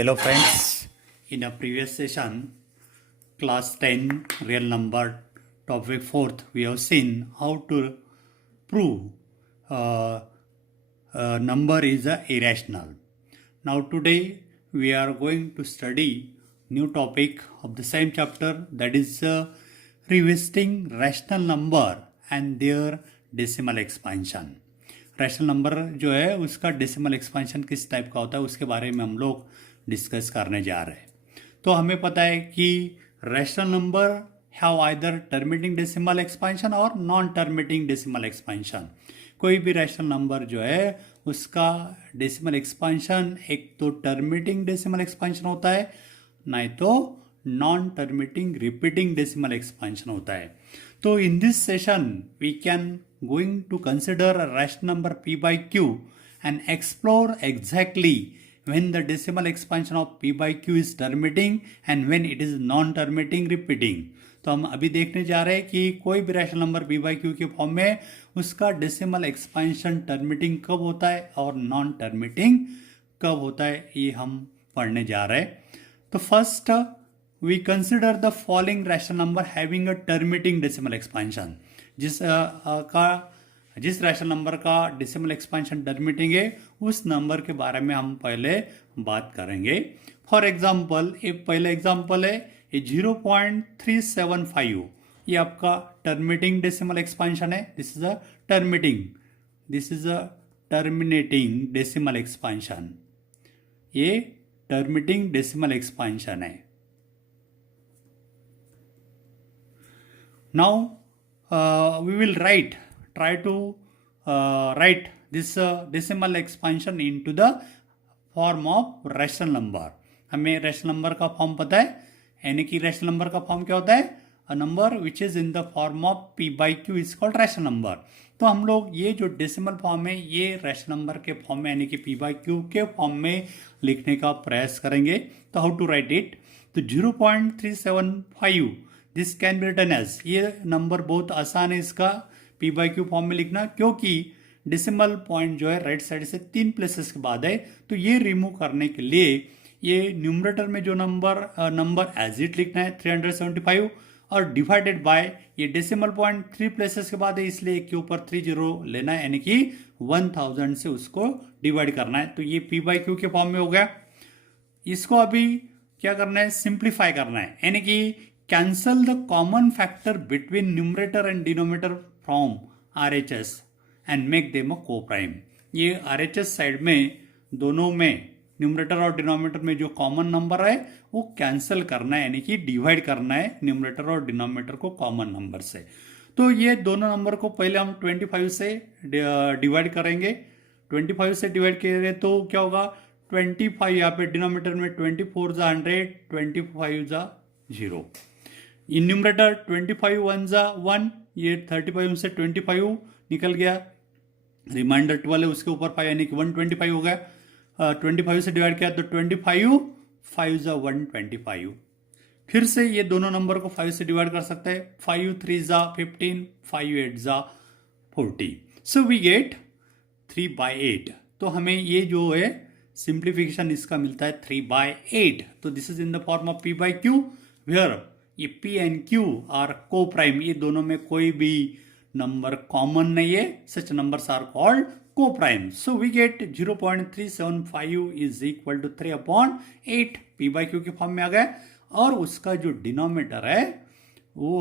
Hello friends, in a previous session, class 10 real number topic 4th, we have seen how to prove uh, a number is irrational. Now today we are going to study new topic of the same chapter, that is revisiting rational number and their decimal expansion. Rational number जो है उसका decimal expansion किस type का होता है उसके बारे में हम लोग डिस्कस करने जा रहे हैं. तो हमें पता है कि rational number have either terminating decimal expansion और नॉन टर्मिनेटिंग डेसिमल एक्सपेंशन. कोई भी रैशनल नंबर जो है उसका डेसिमल एक्सपेंशन एक तो टर्मिनेटिंग डेसिमल एक्सपेंशन होता है, नहीं तो non terminating repeating decimal expansion होता है. तो in this session we can going to consider a rational number p by q and explore exactly when the decimal expansion of p by q is terminating and when it is non-terminating repeating. तो हम अभी देखने जा रहे हैं कि कोई भी rational number p by q के फॉर्म में उसका डेसिमल एक्सपेंशन टर्मिनेटिंग कब होता है और नॉन टर्मिनेटिंग कब होता है, ये हम पढ़ने जा रहे हैं. तो first we consider the following rational number having a terminating decimal expansion. जिस रैशनल नंबर का डेसिमल एक्सपेंशन टर्मिनेटिंग है उस नंबर के बारे में हम पहले बात करेंगे. फॉर एग्जांपल एक पहला एग्जांपल है ये 0.375, ये आपका टर्मिनेटिंग डेसिमल एक्सपेंशन है. This is a terminating decimal expansion. ये टर्मिनेटिंग डेसिमल एक्सपेंशन है. Now we will try to write this decimal expansion into the form of rational number. हमें रैशनल नंबर का फॉर्म पता है, यानी कि रैशनल नंबर का फॉर्म क्या होता है, a number which is in the form of p by q is called rational number. तो हम लोग ये जो डेसिमल फॉर्म है ये रैशनल नंबर के फॉर्म में यानी कि p by q के फॉर्म में लिखने का प्रयास करेंगे. तो हाउ टू राइट इट, तो 0.375 this can be written as, ये नंबर बहुत आसान है इसका p by q फॉर्म में लिखना, क्योंकि डेसिमल पॉइंट जो है राइट साइड से 3 प्लेसेस के बाद है. तो ये रिमूव करने के लिए ये न्यूमरेटर में जो नंबर एज इट लिखना है 375 और डिवाइडेड बाय ये डेसिमल पॉइंट 3 प्लेसेस के बाद है इसलिए एक के ऊपर 30 लेना है, यानी कि 1000 से उसको डिवाइड करना है. तो ये p by q के फॉर्म में हो गया. इसको अभी क्या करना है, सिंप्लीफाई करना है, यानी कि cancel the common factor between numerator and denominator from RHS and make them a co-prime. ये RHS साइड में दोनों में न्यूमरेटर और डिनोमिनेटर में जो कॉमन नंबर है वो कैंसिल करना है, यानी कि डिवाइड करना है न्यूमरेटर और डिनोमिनेटर को कॉमन नंबर से. तो ये दोनों नंबर को पहले हम 25 से डिवाइड करेंगे. 25 से डिवाइड करेंगे तो क्या होगा, 25 यहाँ पे डिनोमिनेटर में 24 जा 100, 25 जा 0. इन न्यूमरेटर 25 1 जा 1, ये 35 से 25 निकल गया, रिमाइंडर 12 है उसके ऊपर 5 यानी कि 125 हो गया. 25 से डिवाइड किया तो 25 5 जा 125. फिर से ये दोनों नंबर को 5 से डिवाइड कर सकते हैं, 5 3 जा 15, 5 8 जा 40. So we get 3/8. तो हमें ये जो है सिंप्लीफिकेशन इसका मिलता है 3/8. तो this is in the form of p by q where ये p and q are coprime, ये दोनों में कोई भी नंबर कॉमन नहीं है, such numbers are called coprime. So we get 0.375 is equal to 3/8 p by q के form में आ गया. और उसका जो डिनोमिनेटर है वो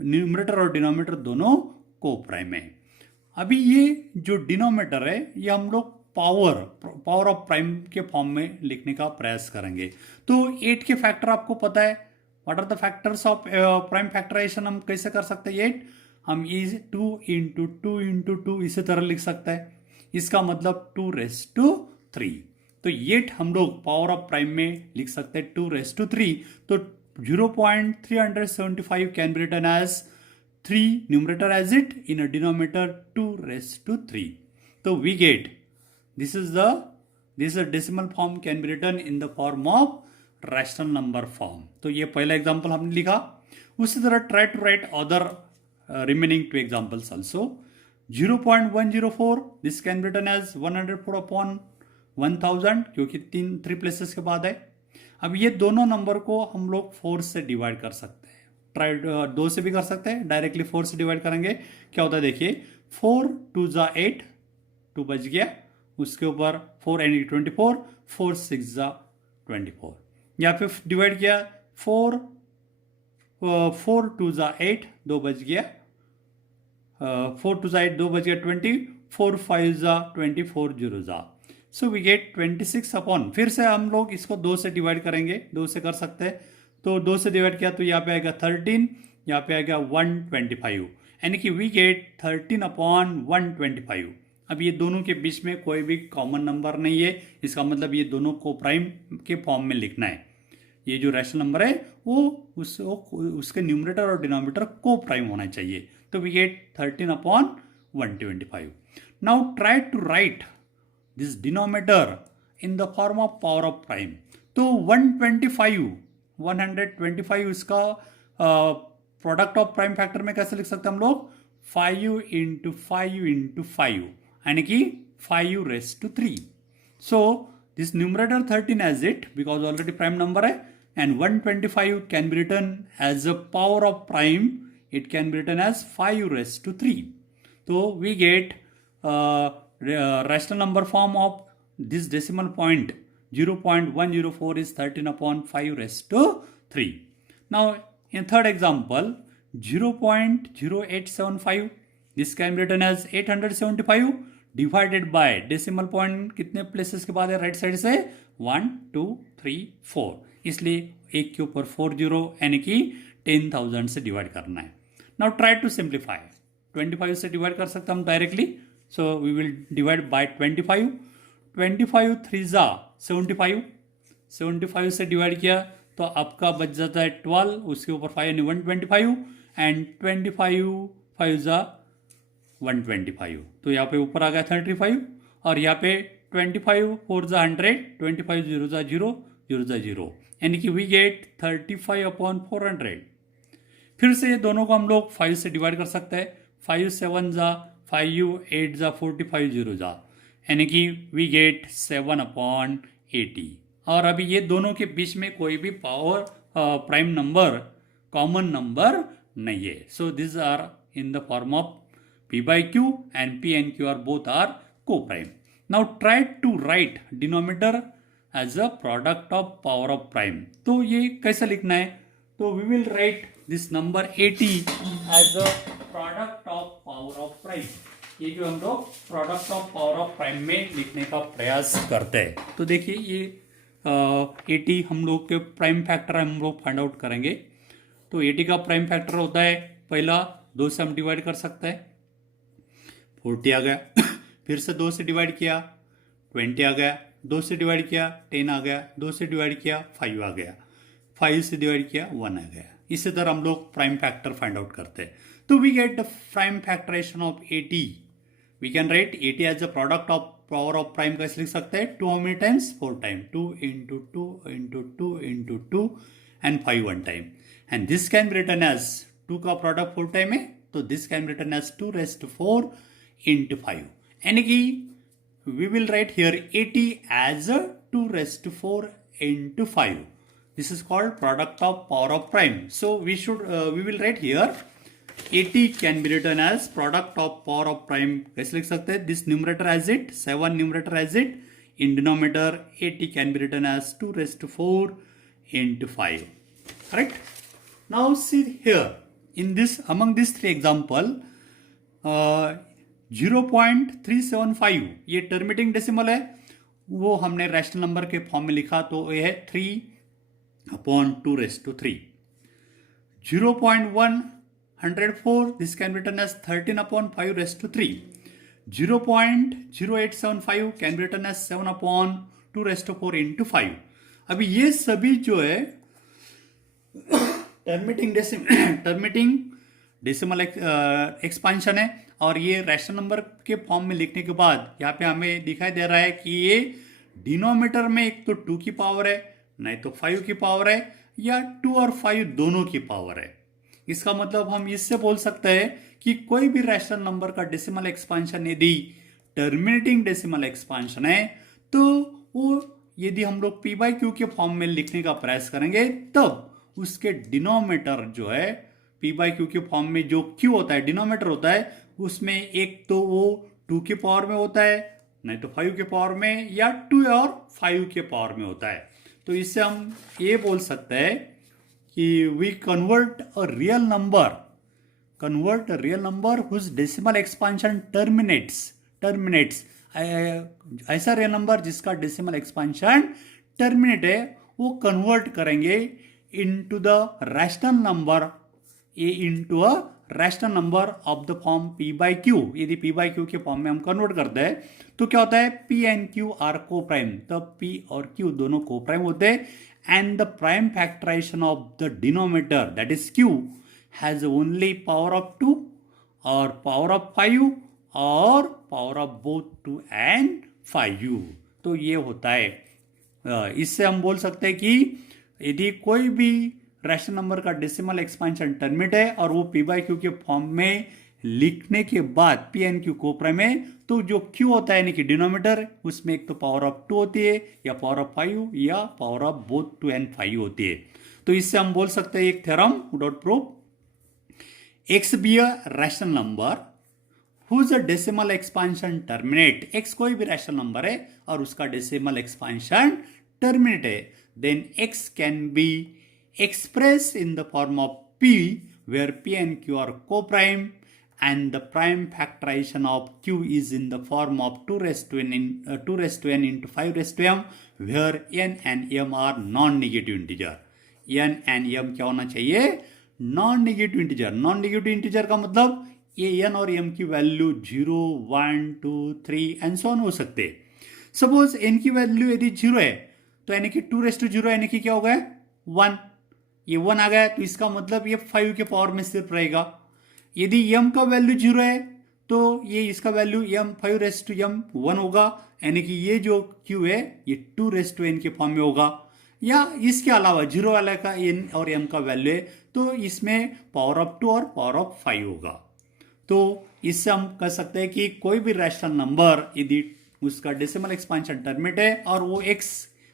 न्यूमरेटर और डिनोमिनेटर दोनों को प्राइम है. अभी ये जो डिनोमिनेटर है ये हम लोग पावर ऑफ प्राइम के फॉर्म में लिखने का प्रयास करेंगे. तो 8 के फैक्टर आपको पता है, what are the factors of prime factorization हम कैसे कर सकते हैं. 8 हम इज 2 इंटू 2 इंटू 2 इसी तरह लिख सकते हैं, इसका मतलब 2⁻3. तो 8 हम लोग पावर ऑफ प्राइम में लिख सकते हैं 2⁻3. तो 0.375 can be written as 3 numerator as it in a denominator 2⁻3. तो we get this decimal form can be written in the form of rational number form. तो ये पहला एग्जांपल हमने लिखा. उसी तरह try to write other remaining 2 examples also. 0.104 this can be written as 104 upon 1000 क्योंकि three places के बाद है। अब ये दोनों नंबर को हम लोग 4 से डिवाइड कर सकते हैं, ट्राई 2 से भी कर सकते हैं, डायरेक्टली 4 से डिवाइड करेंगे क्या होता है देखिए, 4 2 जा 8, 2 बच गया, उसके ऊपर 4 यानी 24, 4 6 जा 24, या फिर डिवाइड किया 4 4 2 जा 8, 2 बच गया, 4 2 जा 8, 2 बच गया 20, 4 5 जा 24 0 जा, सो वी गेट 26 अपॉन, फिर से हम लोग इसको 2 से डिवाइड करेंगे, 2 से कर सकते हैं, तो 2 से डिवाइड किया तो यहाँ पे आएगा 13, यहाँ पे आएगा 125, यानी कि वी गेट 13 अपॉन 125। अब ये दोनों के बीच में कोई भी कॉमन नंबर नहीं है, इसका मतलब ये दोनों को प्राइम के फॉर्म में लिखना है। ये जो रैशनल नंबर है वो उसके न्यूमरेटर और डिनोमिनेटर को प्राइम होना चाहिए, तो we get 13 upon 125। Now try to write this denominator in the form of power of prime. तो 125 इसका प्रोडक्ट ऑफ प्राइम फैक्टर में कैसे लिख सकते हैं हम लोग, 5 इंटू 5 इंटू 5, यानी कि 5 raise to 3। So this numerator 13 as it, because already prime number है, and 125 can be written as a power of prime, it can be written as 5 raised to 3. So we get rational number form of this decimal point 0.104 is 13 upon 5 raised to 3. Now in third example 0.0875, this can be written as 875 divided by decimal point कितने places के बाद है right side से, 1 2 3 4, इसलिए एक के ऊपर 40 यानी कि 10,000 से डिवाइड करना है। नाउ ट्राई टू सिंप्लीफाई, 25 से डिवाइड कर सकते हम directly, so we will divide by 25, 25 3 जा 75, 75 से डिवाइड किया तो आपका बच जाता है 12, उसके ऊपर 5 यानी 125, एंड 25 5 जा 125, तो यहाँ पे ऊपर आ गया 35, और यहाँ पे 25 4 जा 100, 25 0 जा 0 0 जा 0, यानी कि वी गेट 35 अपॉन 400। फिर से ये दोनों को हम लोग 5 से डिवाइड कर सकते हैं, 5 7 जा 5 8 जा 45 0 जा, यानी कि वी गेट 7 अपॉन 80। और अभी ये दोनों के बीच में कोई भी power prime number common number नहीं है, so this are in the form of P by Q and P and Q are both are co-prime. Now try to write denominator as a product of power of prime. तो ये कैसे लिखना है, तो we will write this number 80 as a product of power of prime. ये जो हम लोग product of power of prime में लिखने का प्रयास करते हैं, तो देखिए ये 80 हम लोग के प्राइम फैक्टर हम लोग फाइंड आउट करेंगे। तो 80 का प्राइम फैक्टर होता है, पहला 2 से हम डिवाइड कर सकते हैं, 40 आ गया, फिर से 2 से डिवाइड किया 20 आ गया, 2 से डिवाइड किया 10 आ गया, 2 से डिवाइड किया 5 आ गया, 5 से डिवाइड किया 1 आ गया। इसी तरह हम लोग प्राइम फैक्टर फाइंड आउट करते हैं। तो we get the prime factorization of 80, we can write 80 as a product of power of prime कैसे लिख सकते हैं, 2 how many times, 4 time, 2 into 2 into 2 into 2 and 5 1 time, and this can be written as 2 का product 4 time है, तो this can be written as 2 raise to 4 into 5, यानी कि we will write here 80 as a 2 raised to 4 into 5. This is called product of power of prime. So we will write here 80 can be written as product of power of prime. कैसे लिख सकते हैं, this numerator as it, 7 numerator as it, in denominator 80 can be written as 2 raised to 4 into 5. Correct? Now see here, in this among these 3 example, 0.375 ये terminating decimal है, वो हमने rational number के form में लिखा, तो ये है 3 upon 2 raise to 3। 0.104 this can be written as 13 upon 5 raise to 3। 0.0875 can be written as 7 upon 2 raise to 4 into 5। अभी ये सभी जो है टर्मिनेटिंग डेसिमल एक्सपांशन है, और ये रैशनल नंबर के फॉर्म में लिखने के बाद यहाँ पे हमें दिखाई दे रहा है कि ये डिनोमिनेटर में एक तो 2 की पावर है, नहीं तो 5 की पावर है, या 2 और 5 दोनों की पावर है। इसका मतलब हम इससे बोल सकते हैं कि कोई भी रैशनल नंबर का डेसिमल एक्सपांशन यदि टर्मिनेटिंग डेसिमल एक्सपांशन है तो वो यदि हम लोग पी बाई क्यू के फॉर्म में लिखने का प्रयास करेंगे तब उसके डिनोमिनेटर जो है पी बाई क्यू के फॉर्म में जो क्यू होता है डिनोमिनेटर होता है उसमें एक तो वो 2 के पावर में होता है, नहीं तो 5 के पावर में, या 2 और 5 के पावर में होता है। तो इससे हम ये बोल सकते हैं कि we convert a real number whose decimal expansion terminates ऐसा रियल नंबर जिसका डेसिमल एक्सपांशन टर्मिनेट है वो कन्वर्ट करेंगे into the rational number into a rational number of the form p by q. यदि p बाई क्यू के form में हम convert करते हैं तो क्या होता है p and q are coprime, तब p और q दोनों को प्राइम होते हैं and the prime factorization of the denominator that is q has only power of 2 और पावर ऑफ 5 और पावर ऑफ बोथ 2 एंड 5। तो ये होता है। इससे हम बोल सकते हैं कि यदि कोई भी रैशनल नंबर का डेसिमल एक्सपांशन टर्मिनेट है और वो p बाई क्यू के फॉर्म में लिखने के बाद p एंड q को प्राइम है तो जो q होता है यानी कि डिनोमिनेटर उसमें एक तो पावर ऑफ 2 होती है या पावर ऑफ 5 या पावर ऑफ बोथ 2 एंड 5 होती है। तो इससे हम बोल सकते हैं एक theorem without proof x be a rational number whose decimal expansion terminate, x कोई भी रैशनल नंबर है और उसका डेसिमल एक्सपांशन टर्मिनेट है, then x can be expressed in the form of p where p and q are co-prime and the prime factorization of q is in the form of 2 raised to n into 5 raised to m where n and m are non-negative integer। n and m क्या होना चाहिए non-negative integer। non-negative integer का मतलब ये n और m की value 0 1 2 3 and so on हो सकते हैं। सपोज n की वैल्यू यदि 0 है तो यानी कि 2 रेस्ट टू 0 यानी कि क्या हो गया 1, ये 1 आ गया तो इसका मतलब ये 5 के पावर में सिर्फ रहेगा। यदि m का वैल्यू 0 है तो ये इसका value m 5 raised to m 1 होगा यानी कि ये जो q है ये 2 रेस्ट टू n के फॉर्म में होगा। या इसके अलावा 0 वाला का n और m का वैल्यू है तो इसमें पावर ऑफ 2 और पावर ऑफ 5 होगा। तो इससे हम कह सकते हैं कि कोई भी रैशनल नंबर यदि उसका डेसिमल एक्सपांशन टर्मिनेट है और वो x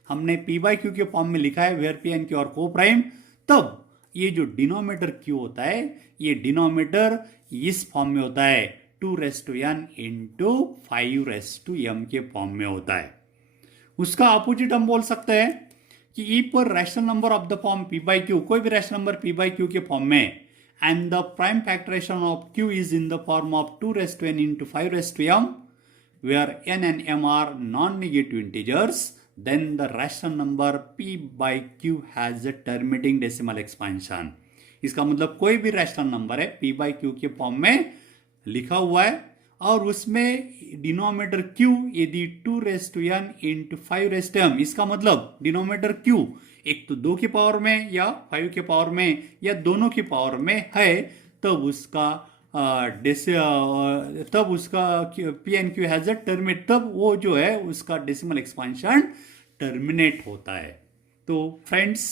हमने p बाई क्यू के फॉर्म में लिखा है वेयर p एंड q और को प्राइम, तब ये जो डिनोमिनेटर q होता है ये डिनोमिनेटर इस फॉर्म में होता है 2 raised to n into 5 raised to m के फॉर्म में होता है। उसका अपोजिट हम बोल सकते हैं कि ई पर rational number of the form p by Q, कोई भी rational number p by q के फॉर्म में and the prime factorization of q is in the form of 2 raised to n into 5 raised to m where n and m are non-negative integers, then the rational number p by q has a terminating decimal expansion। इसका मतलब कोई भी rational number है p by q के form में लिखा हुआ है और उसमें डिनोमिनेटर q यदि 2 raised to n into 5 raised to m, इसका मतलब डिनोमिनेटर q एक तो 2 के पावर में या 5 के पावर में या दोनों की पावर में है तब उसका p and q has a terminate, तब वो जो है उसका डेसिमल एक्सपांशन टर्मिनेट होता है। तो फ्रेंड्स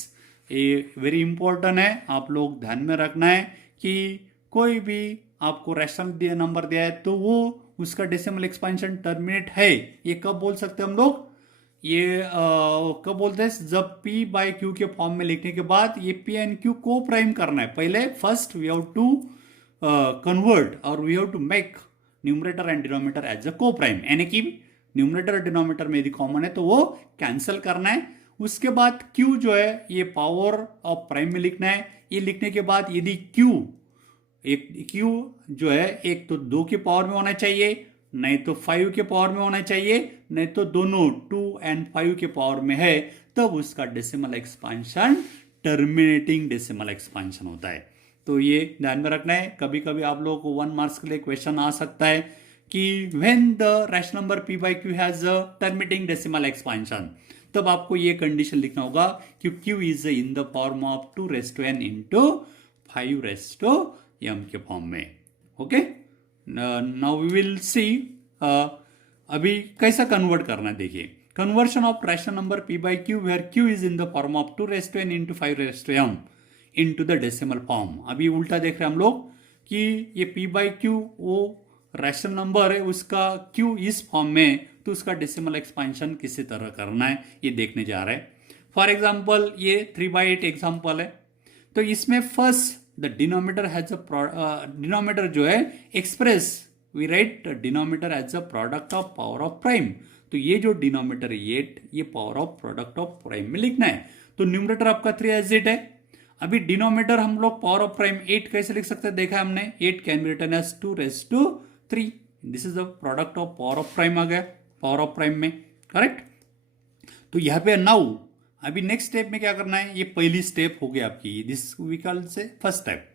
ये वेरी इंपॉर्टेंट है, आप लोग ध्यान में रखना है कि कोई भी आपको रैशनल नंबर दिया है तो वो उसका डेसिमल एक्सपांशन टर्मिनेट है। ये कब बोल सकते हैं हम लोग, ये कब बोलते हैं जब p बाई क्यू के फॉर्म में लिखने के बाद ये p एंड q को प्राइम करना है। पहले first we have to convert और we have to make numerator and denominator as a co prime, यानी कि न्यूमरेटर और डिनोमिनेटर में यदि कॉमन है तो वो कैंसिल करना है। उसके बाद q जो है ये पावर ऑफ प्राइम में लिखना है। ये लिखने के बाद यदि q जो है एक तो 2 के पावर में होना चाहिए, नहीं तो 5 के पावर में होना चाहिए, नहीं तो दोनों 2 एंड 5 के पावर में है, तब उसका decimal expansion terminating decimal expansion होता है। तो ये ध्यान में रखना है। कभी कभी आप लोगों को 1 मार्क्स के लिए क्वेश्चन आ सकता है कि when the rational number p by q has a terminating decimal expansion, तब आपको ये कंडीशन लिखना होगा कि q is in the form of 2 raised to n into 5 raised to m के फॉर्म में। Okay, now we will see अभी कैसा कन्वर्ट करना है। देखिए, conversion of rational number p by q where q is in the form of 2 raised to n into 5 raised to m into the decimal form. अभी उल्टा देख रहे हैं हम लोग कि ये p बाई क्यू वो रैशनल नंबर है उसका q इस फॉर्म में, तो उसका डेसिमल एक्सपांशन किसी तरह करना है ये देखने जा रहे हैं. फॉर एग्जाम्पल ये 3/8 एग्जाम्पल है. तो इसमें first the denominator has a denominator जो है express we write denominator as a product of power of prime. तो ये जो डिनोमिनेटर 8 ये power of product of prime में लिखना है. तो न्यूमरेटर आपका 3 एज इट है. अभी डिनोमिनेटर हम लोग पावर ऑफ प्राइम 8 कैसे लिख सकते हैं देखा हमने. 8 can be written as 2⁻3. This is the product of power of prime आ गया पावर ऑफ प्राइम में. करेक्ट. तो यहाँ पे नाउ अभी नेक्स्ट स्टेप में क्या करना है. ये पहली स्टेप हो गया आपकी. दिस वी कॉल से फर्स्ट स्टेप.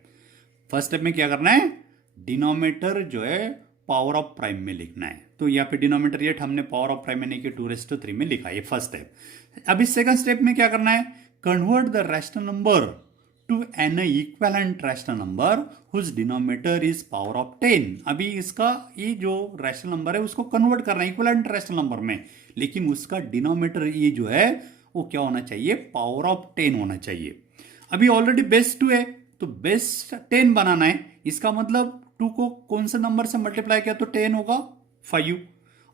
फर्स्ट स्टेप में क्या करना है डिनोमिनेटर जो है पावर ऑफ प्राइम में लिखना है. तो यहाँ पे डिनोमिनेटर 8 हमने पावर ऑफ प्राइम में 2⁻3 में लिखा. ये फर्स्ट स्टेप. अभी सेकंड स्टेप में क्या करना है convert the rational number to an equivalent rational number whose denominator is power of 10. अभी इसका ये जो रैशनल नंबर है उसको कन्वर्ट करना है इक्विवेलेंट रैशनल नंबर में. लेकिन उसका डिनोमिनेटर ये जो है वो क्या होना चाहिए पावर ऑफ 10 होना चाहिए. अभी ऑलरेडी बेस 2 है तो बेस 10 बनाना है. इसका मतलब 2 को कौन से नंबर से मल्टीप्लाई किया तो 10 होगा 5.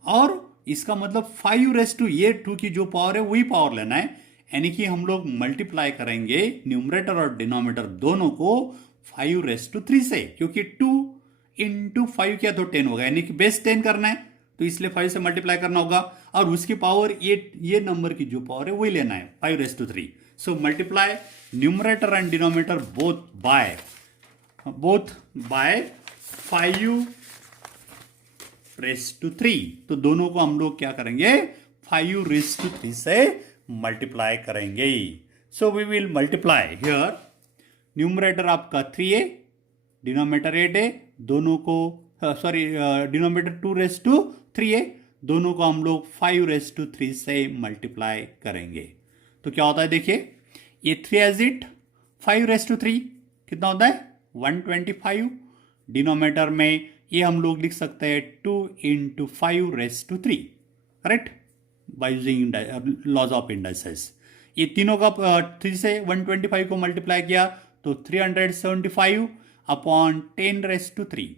और इसका मतलब 5 ये 2 की जो पावर है वही पावर लेना है. यानी कि हम लोग मल्टीप्लाई करेंगे न्यूमरेटर और डिनोमिनेटर दोनों को 5⁻3 से. क्योंकि 2 इंटू 5 किया तो 10 होगा. यानी कि बेस 10 करना है तो इसलिए 5 से मल्टीप्लाई करना होगा. और उसकी पावर ये नंबर की जो पावर है वही लेना है 5⁻3. So multiply numerator and denominator both by 5⁻3. तो दोनों को हम लोग क्या करेंगे 5⁻3 से मल्टीप्लाई करेंगे. So we will multiply here numerator आपका 3 है डिनोमिनेटर 8 है. दोनों को डिनोमिनेटर 2⁻3 है. दोनों को हम लोग 5⁻3 से मल्टीप्लाई करेंगे. तो क्या होता है देखिए ये 3 एज इट 5⁻3 कितना होता है 125. डिनोमिनेटर में ये हम लोग लिख सकते हैं 2 into 5⁻3. Correct by using laws of indices. ये तीनों का 3 से 125 को मल्टीप्लाई किया तो 375 अपॉन 10⁻3.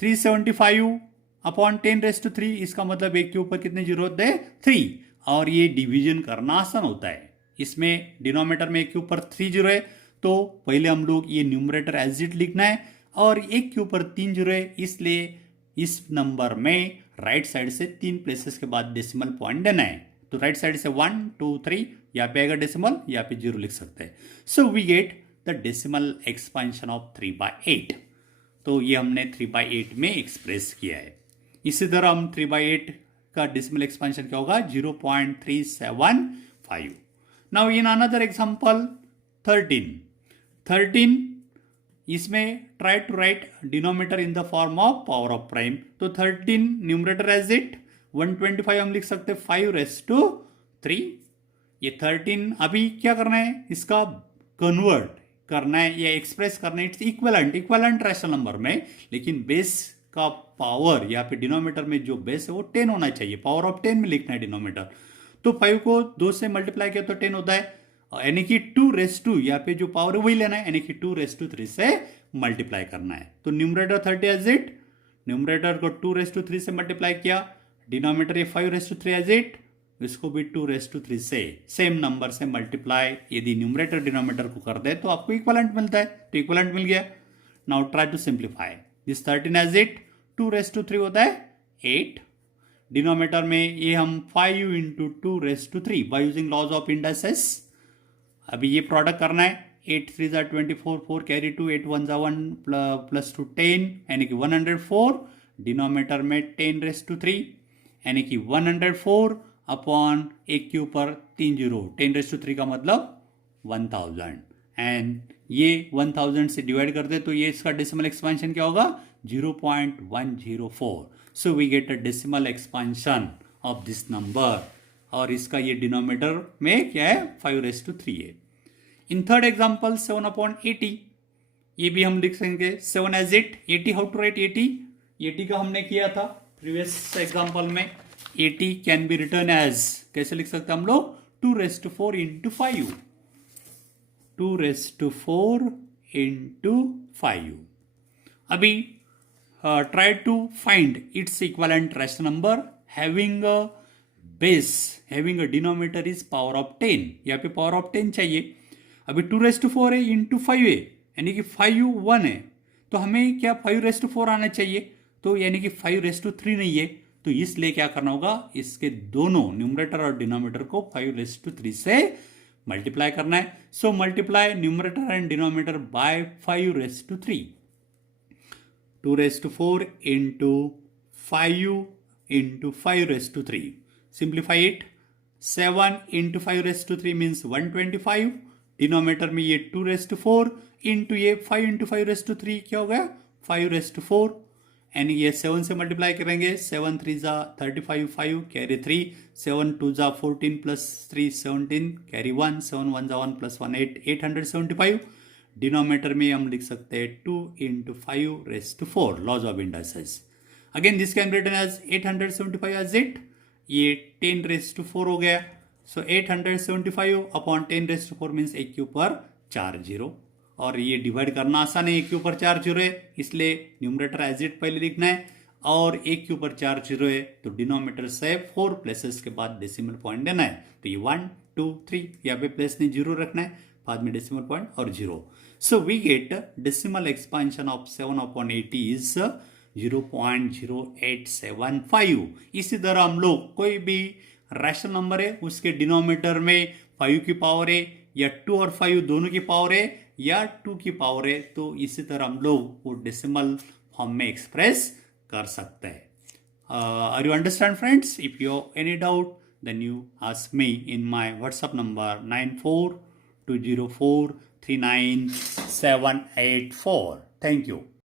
375 अपॉन 10⁻3 इसका मतलब एक के ऊपर कितने जीरो होते हैं 3. और ये डिवीजन करना आसान होता है. इसमें डिनोमिनेटर में एक के ऊपर 3 जीरो है तो पहले हम लोग ये न्यूमरेटर एज इट लिखना है. और एक के ऊपर 3 जीरो है इसलिए इस नंबर में राइट साइड से 3 प्लेसेस के बाद डेसिमल पॉइंट देना है. तो राइट साइड से 1 2 3 यहाँ पे आएगा डेसिमल यहाँ पे 0 लिख सकते हैं. So we get the decimal expansion of 3/8. तो ये हमने 3/8 में एक्सप्रेस किया है. इसी तरह हम 3/8 का डेसिमल एक्सपेंशन क्या होगा 0.375. नाउ इन अनदर एग्जांपल 13 इसमें try to write denominator in the form of power of prime. तो 13 न्यूमरेटर एज इट 125 हम लिख सकते 5⁻3. ये 13 अभी क्या करना है इसका कन्वर्ट करना है या एक्सप्रेस करना है. इट्स इक्विवेलेंट रैशनल नंबर में. लेकिन बेस का पावर यहाँ पे डिनोमिनेटर में जो बेस है वो 10 होना चाहिए. पावर ऑफ 10 में लिखना है डिनोमिनेटर. तो 5 को 2 से मल्टीप्लाई किया तो 10 होता है. यानी कि 2⁻2 यहाँ पे जो पावर है वही लेना है. यानी कि 2⁻3 से मल्टीप्लाई करना है. तो न्यूमरेटर 30 एज इट न्यूमरेटर को 2⁻3 से मल्टीप्लाई किया. डिनोमिनेटर ये 5⁻3 एज इट इसको भी 2⁻3 से सेम नंबर से मल्टीप्लाई यदि न्यूमरेटर डिनोमिनेटर को कर दे तो आपको इक्वलेंट मिलता है. तो इक्वलेंट मिल गया. Now try to simplify this 13 as it 2⁻3 होता है 8. डिनोमिनेटर में ये हम 5 into 2⁻3 by using laws of indices. अभी ये प्रोडक्ट करना है. 8 3 ज़ा 24 4 कैरी 2 8 1 ज़ा 1 प्लस 2 10 यानी कि 104. डिनोमिनेटर में 10⁻3 यानी कि 104 अपॉन एक के ऊपर 3 जीरो 10⁻3 का मतलब 1000. एंड ये 1000 से डिवाइड कर दे तो ये इसका डेसिमल एक्सपेंशन क्या होगा 0.104. So we get a decimal expansion of this number. और इसका ये डिनोमिनेटर में क्या है 5⁻3 है. इन थर्ड एग्जाम्पल 7/80 ये भी हम लिख सकेंगे 7 as it 80. How to write 80 का हमने किया था प्रीवियस एग्जाम्पल में. 80 कैन बी रिटर्न एज कैसे लिख सकते हैं हम लोग 2⁻4 इंटू 5. 2⁻4 इंटू 5. अभी try to find its equivalent rational number having a base, having a denominator is power of 10, यहाँ पे पावर ऑफ 10 चाहिए। अभी 2⁴ है इंटू 5 है, यानी कि 5 1 है, तो हमें क्या 5⁴ आना चाहिए, तो यानी कि 5�3 नहीं है, तो इसलिए क्या करना होगा, इसके दोनों न्यूमरेटर और डिनोमिनेटर को 5�3 से मल्टीप्लाई करना है। सो multiply numerator and denominator by 5�3, 2⁴ into 5 into 5�3, simplify it, 7 into 5�3 means 125, denominator में ये 2⁴ इंटू ये 5 इंटू 5�3 क्या हो गया 5⁴, यानी ये 7 से मल्टीप्लाई करेंगे, 7 3 जा 35, 5 कैरी 3, 7 2 जा 14 प्लस 3 17 कैरी 1, 7 1 जा 1 प्लस 1 8, 875। डिनोमिनेटर में हम लिख सकते हैं 2 into 5⁴, laws of indices. Again this can be written as 875 as it, ये 10⁴ हो गया। सो 875 अपॉन 10⁴ मीन्स एक के ऊपर 4 जीरो, और ये डिवाइड करना आसान है, एक के ऊपर 4 जीरो है, इसलिए न्यूमरेटर एज इट पहले लिखना है, और एक के ऊपर 4 जीरो है तो डिनोमिनेटर से 4 प्लेसेस के बाद डेसिमल पॉइंट देना है, तो ये 1 2 3 यहाँ पे प्लेस नहीं जीरो रखना है, बाद में डेसिमल पॉइंट और zero. So we get decimal expansion of 7/80 is 0.0875। इसी तरह हम लोग कोई भी रैशनल नंबर है उसके डिनोमिनेटर में 5 की पावर है या 2 और 5 दोनों की पावर है या 2 की पावर है, तो इसी तरह हम लोग वो डेसिमल फॉर्म में एक्सप्रेस कर सकते हैं। Are you understand friends? If you have any doubt then you ask me in my WhatsApp number 9420439784. Thank you.